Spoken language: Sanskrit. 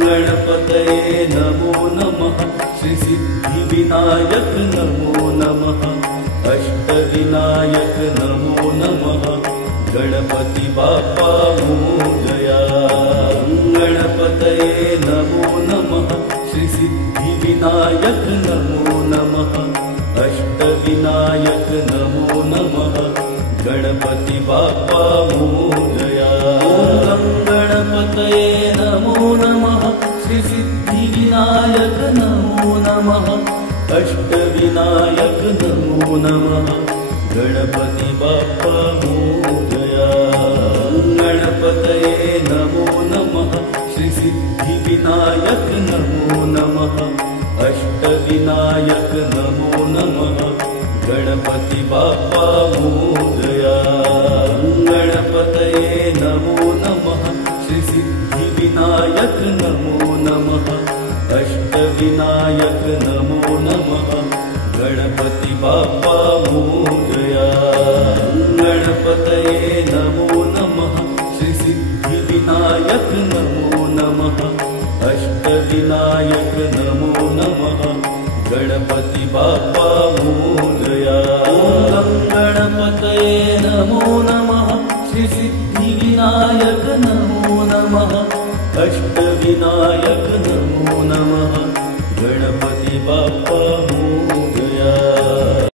गणपतये नमो नमः। श्री सिद्धिविनायक नमो नमः। अष्टविनायक नमो नमः। गणपति बाप्पा मोरया। गणपतये नमो नमः। श्री सिद्धिविनायक नमो नमः। अष्टविनायक नमो नमः। गणपति बाप्पा मोरया। गणपतये नमो नमः। श्री सिद्धिविनायक नमो नमः। अष्टविनायक नमो नमः। गणपति बाप्पा मोरया। गणपतये नमो नमः। श्री सिद्धिविनायक नमो नमः। अष्टविनायक नमो नमः। गणपति बाप्पा मोरया। गणपतये नमो नमः। श्री सिद्धिविनायक नमो नमः। अष्टविनायक नमो नमः। गणपति बाप्पा मोरया। गणपतये नमो नमः। श्री सिद्धिविनायक नमो नमः। अष्टविनायक नमो नमः। गणपति बाप्पा मोरया। गणपतये नमो नमः। श्री सिद्धिविनायक नमो नमः। अष्टविनायक नमो नमः। गणपति बाप्पा मोरया।